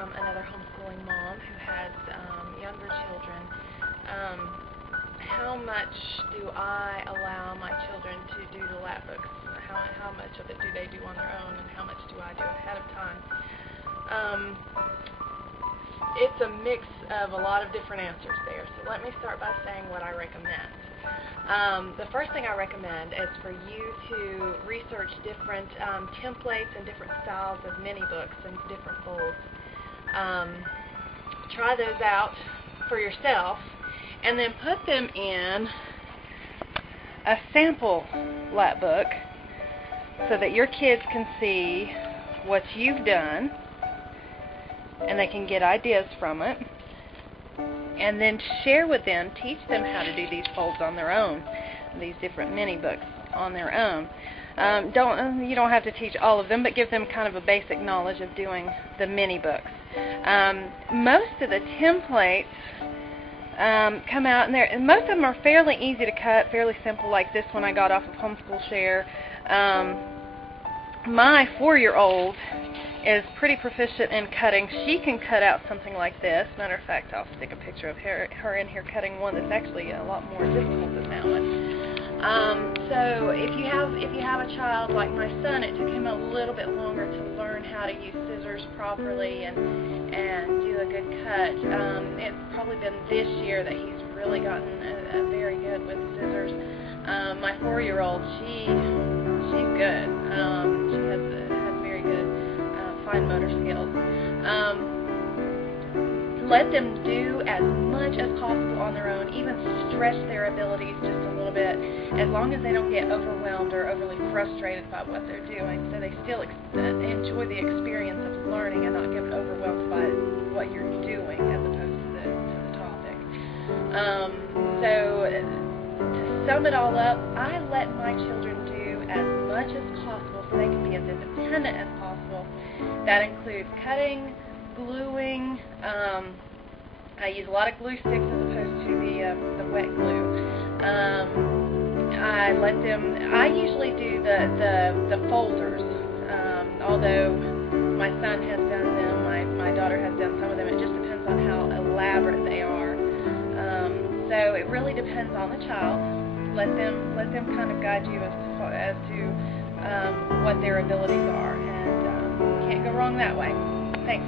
from another homeschooling mom who has younger children. How much do I allow my children to do the Lapbooks? How much of it do they do on their own, and how much do I do ahead of time? It's a mix of a lot of different answers there. So let me start by saying what I recommend. The first thing I recommend is for you to research different templates and different styles of mini books and different folds. Try those out for yourself, and then put them in a sample Lapbook so that your kids can see what you've done and they can get ideas from it, and then share with them, teach them how to do these folds on their own, these different mini books on their own. You don't have to teach all of them, but give them kind of a basic knowledge of doing the mini books. Most of the templates come out, and most of them are fairly easy to cut, fairly simple, like this one I got off of Homeschool Share. My 4-year-old is pretty proficient in cutting. She can cut out something like this. Matter of fact, I'll stick a picture of her in here cutting one that's actually a lot more difficult than that one. So if you have a child like my son, it took him a little bit longer to learn how to use scissors properly and do a good cut. It's probably been this year that he's really gotten very good with scissors. My 4-year-old, she's good. She has very good fine motor skills. Let them do as much as possible on their own, even stretch their abilities just a little bit, as long as they don't get overwhelmed or overly frustrated by what they're doing, so they still enjoy the experience of learning and not get overwhelmed by what you're doing as opposed to the topic. So to sum it all up, I let my children do as much as possible so they can be as independent as possible. That includes cutting, gluing. I use a lot of glue sticks as opposed to the wet glue. I usually do the folders, although my son has done them, my daughter has done some of them. It just depends on how elaborate they are. So it really depends on the child. Let them kind of guide you as to what their abilities are, and can't go wrong that way. Thanks.